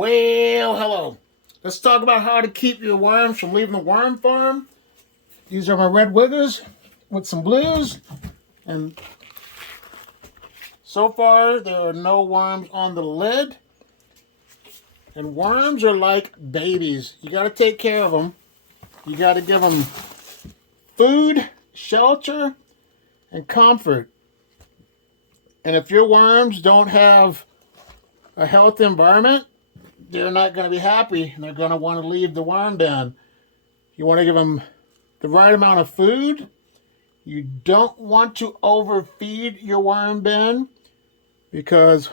Well, hello. Let's talk about how to keep your worms from leaving the worm farm. These are my red wiggers with some blues. And so far, there are no worms on the lid. And worms are like babies. You got to take care of them. You got to give them food, shelter, and comfort. And if your worms don't have a healthy environment, they're not going to be happy, and they're going to want to leave the worm bin. You want to give them the right amount of food. You don't want to overfeed your worm bin, because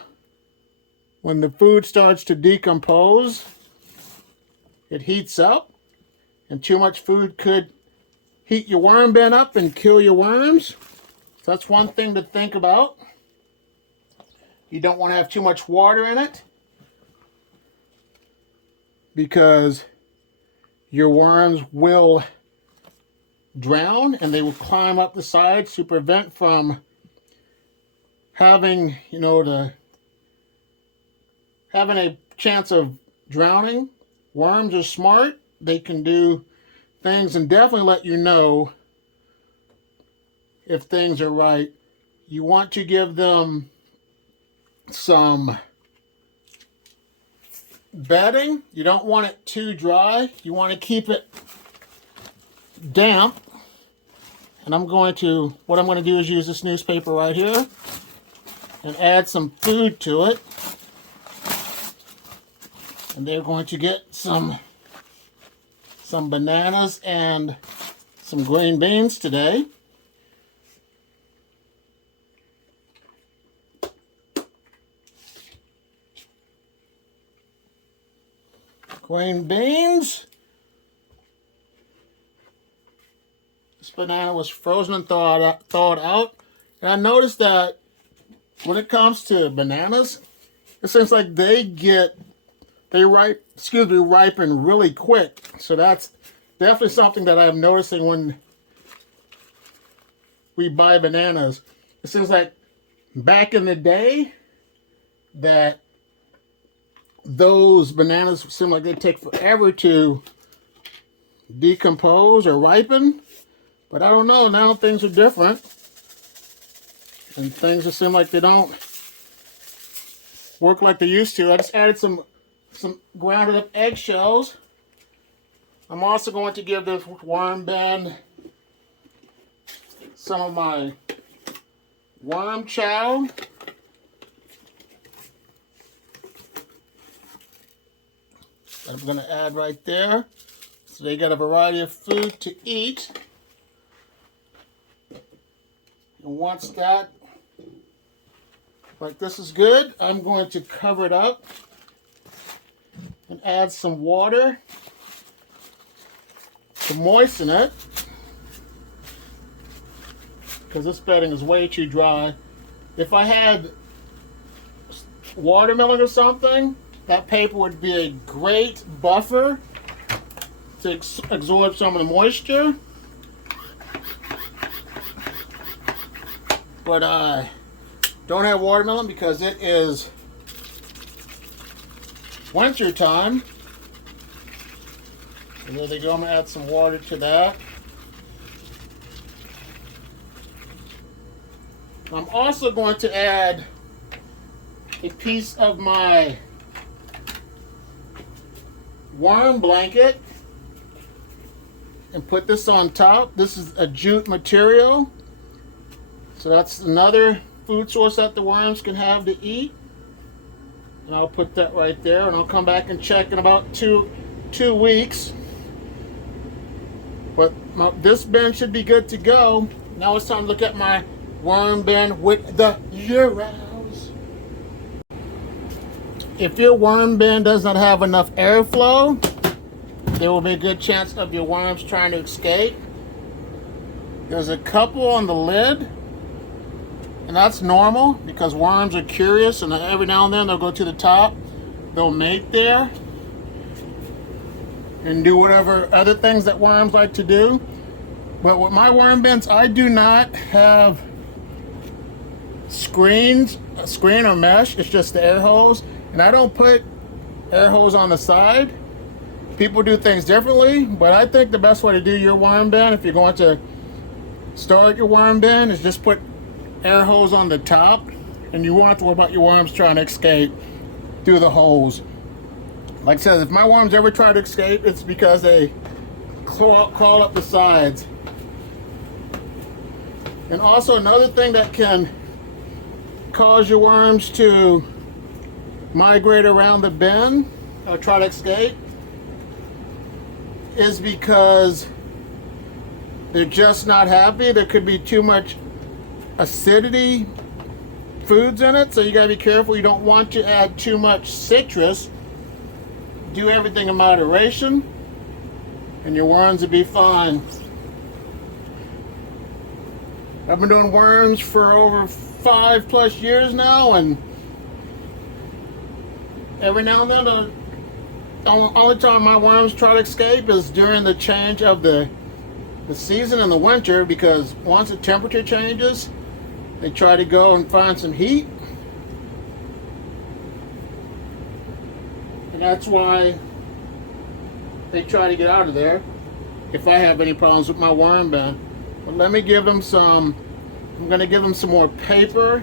when the food starts to decompose, it heats up, and too much food could heat your worm bin up and kill your worms. So that's one thing to think about. You don't want to have too much water in it, because your worms will drown and they will climb up the sides to prevent from having, having a chance of drowning. Worms are smart. They can do things and definitely let you know if things are right. You want to give them some bedding. You don't want it too dry. You want to keep it damp. And what I'm going to do is use this newspaper right here and add some food to it. And they're going to get some bananas and some green beans today. Green beans. This banana was frozen and thawed out. And I noticed that when it comes to bananas, it seems like they ripen really quick. So that's definitely something that I'm noticing when we buy bananas. It seems like back in the day that those bananas seem like they take forever to decompose or ripen. But I don't know, now things are different. And things just seem like they don't work like they used to. I just added some grounded up eggshells. I'm also going to give this worm bin some of my worm chow. That I'm going to add right there. So they got a variety of food to eat. And once that, like this is good, I'm going to cover it up and add some water to moisten it, because this bedding is way too dry. If I had watermelon or something, that paper would be a great buffer to absorb some of the moisture. But I don't have watermelon because it is winter time. And there they go. I'm going to add some water to that. I'm also going to add a piece of my worm blanket and put this on top. This is a jute material, so that's another food source that the worms can have to eat. And I'll put that right there, and I'll come back and check in about two weeks. But this bin should be good to go. Now it's time to look at my worm bin with the Euros. If your worm bin does not have enough airflow, there will be a good chance of your worms trying to escape. There's a couple on the lid, and that's normal because worms are curious, and every now and then they'll go to the top, they'll mate there, and do whatever other things that worms like to do. But with my worm bins, I do not have a screen or mesh. It's just the air holes. And I don't put air hose on the side. People do things differently, but I think the best way to do your worm bin, if you're going to start your worm bin, is just put air hose on the top, and you won't have to worry about your worms trying to escape through the holes. Like I said, if my worms ever try to escape, it's because they crawl up the sides. And also another thing that can cause your worms to migrate around the bin or try to escape is because they're just not happy. There could be too much acidity foods in it, so you gotta be careful. You don't want to add too much citrus. Do everything in moderation and your worms will be fine. I've been doing worms for over 5+ years now, and every now and then the only time my worms try to escape is during the change of the season in the winter, because once the temperature changes, they try to go and find some heat. And that's why they try to get out of there if I have any problems with my worm bin. But let me give them some, I'm going to give them some more paper.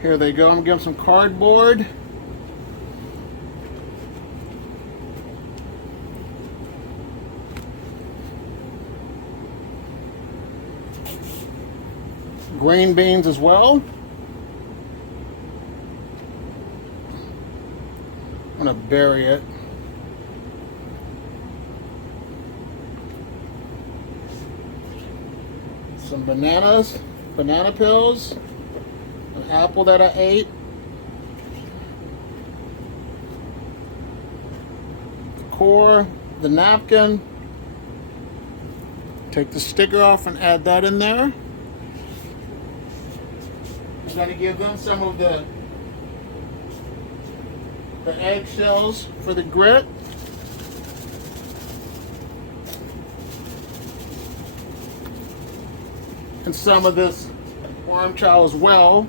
Here they go. I'm going to give them some cardboard. Green beans as well. I'm going to bury it. Some bananas, banana peels, an apple that I ate, the core, the napkin. Take the sticker off and add that in there. I'm going to give them some of the eggshells for the grit. And some of this worm chow as well.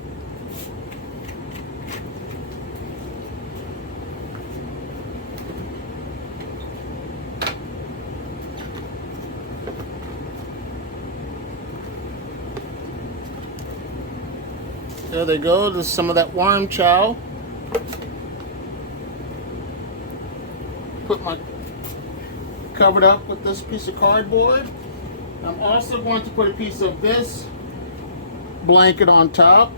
There they go. There's some of that worm chow. Put my covered up with this piece of cardboard. I'm also going to put a piece of this blanket on top.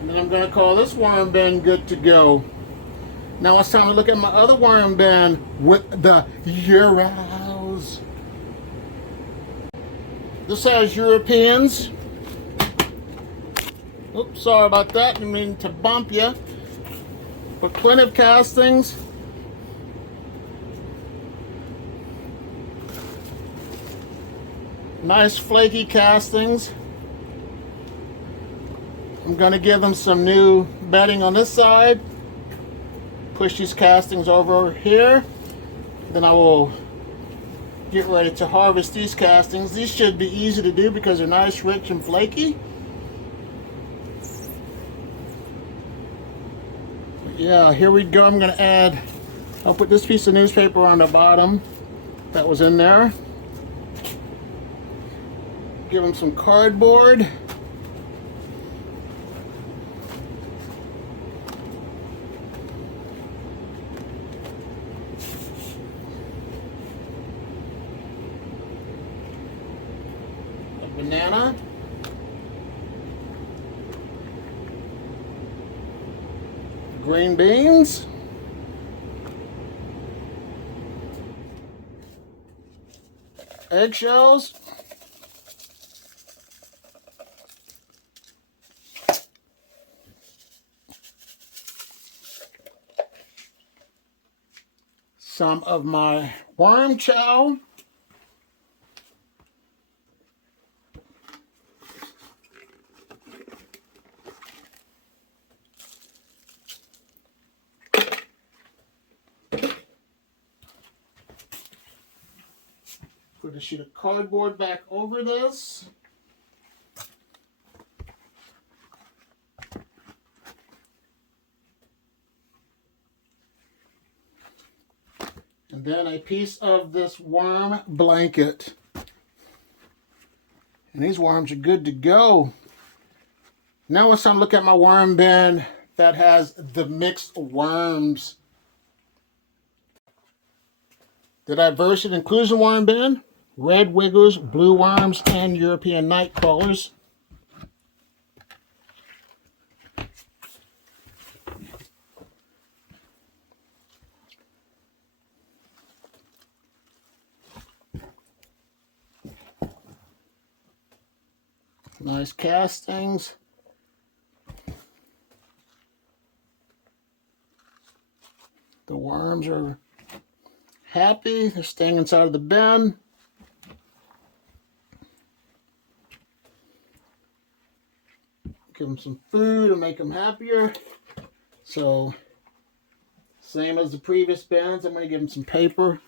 And then I'm going to call this worm bin good to go. Now it's time to look at my other worm bin with the Urals. This has Europeans. Oops, sorry about that. Didn't mean to bump you. But plenty of castings. Nice flaky castings. I'm going to give them some new bedding on this side. Push these castings over here. Then I will get ready to harvest these castings. These should be easy to do because they're nice, rich, and flaky. Yeah, here we go. I'm going to add, I'll put this piece of newspaper on the bottom that was in there. Give them some cardboard. A banana. Green beans, eggshells, some of my worm chow, Put a sheet of cardboard back over this. And then a piece of this worm blanket. And these worms are good to go. Now it's time to look at my worm bin that has the mixed worms. The diverse and inclusion worm bin, red wigglers, blue worms, and European night crawlers. Nice castings. The worms are happy. They're staying inside of the bin. Give them some food and make them happier. So, same as the previous bins, I'm going to give them some paper.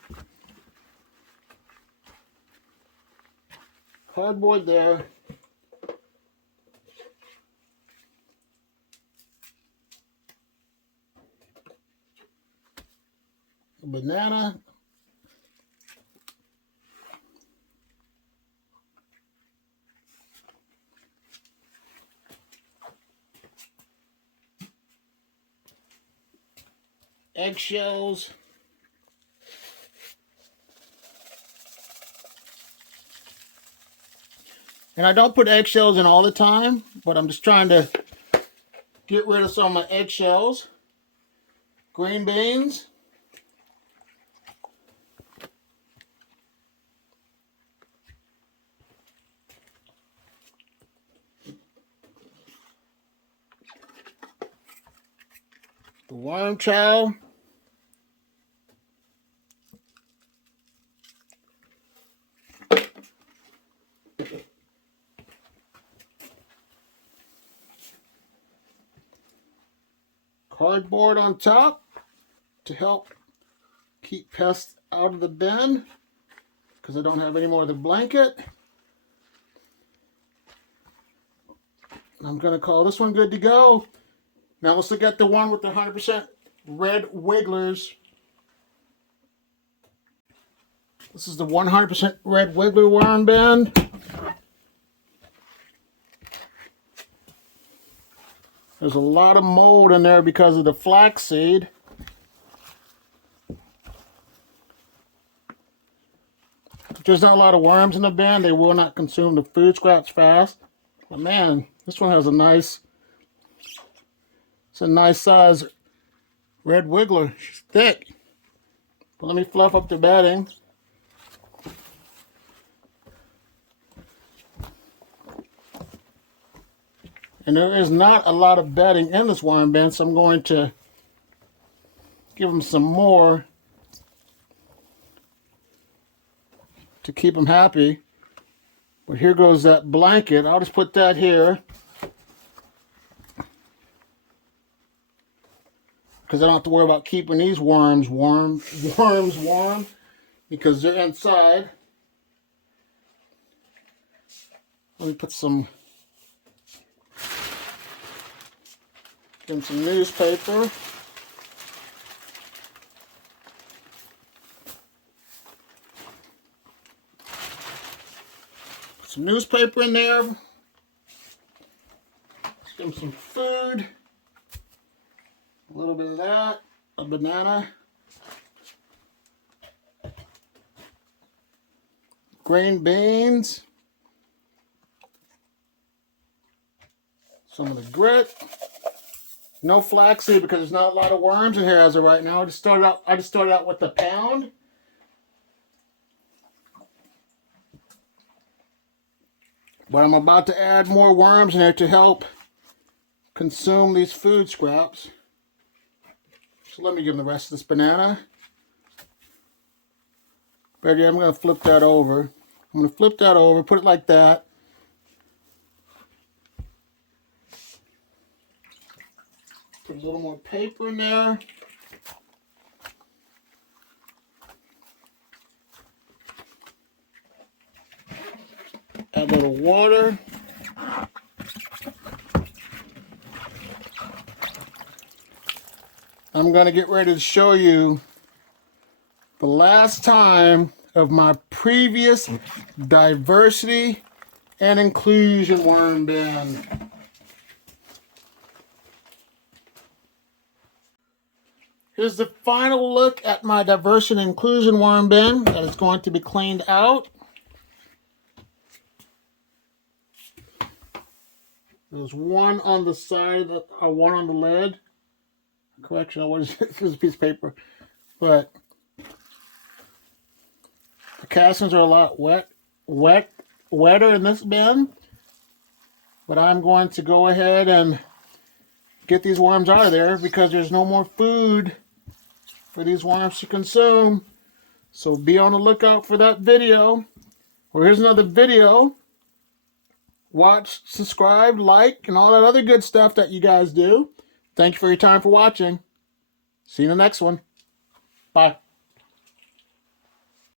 Cardboard there. A banana. Eggshells. And I don't put eggshells in all the time, but I'm just trying to get rid of some of my eggshells. Green beans. The worm chow. Cardboard on top to help keep pests out of the bin because I don't have any more of the blanket. I'm going to call this one good to go. Now let's look at the one with the 100% red wigglers. This is the 100% red wiggler worm bin. There's a lot of mold in there because of the flaxseed. If there's not a lot of worms in the bin, they will not consume the food scraps fast. But man, this one has a nice size red wiggler. She's thick. But let me fluff up the bedding. And there is not a lot of bedding in this worm bin, so I'm going to give them some more to keep them happy. But here goes that blanket. I'll just put that here because I don't have to worry about keeping these worms warm because they're inside. Let me put some newspaper. Put some newspaper in there. Let's give them some food. A little bit of that. A banana. Green beans. Some of the grit. No flaxseed because there's not a lot of worms in here as of right now. I just started out with a pound. But I'm about to add more worms in there to help consume these food scraps. So let me give them the rest of this banana. Ready? I'm going to flip that over. I'm going to flip that over, put it like that. Put a little more paper in there. little water. I'm going to get ready to show you the last time of my previous diversity and inclusion worm bin. Here's the final look at my diversity and inclusion worm bin that is going to be cleaned out. There's one on the side, one on the lid. Correction, what is it? This is a piece of paper. But the castings are a lot wetter in this bin. But I'm going to go ahead and get these worms out of there because there's no more food for these worms to consume. So be on the lookout for that video. Or here's another video. Watch, subscribe, like, and all that other good stuff that you guys do. Thank you for your time for watching. See you in the next one. Bye.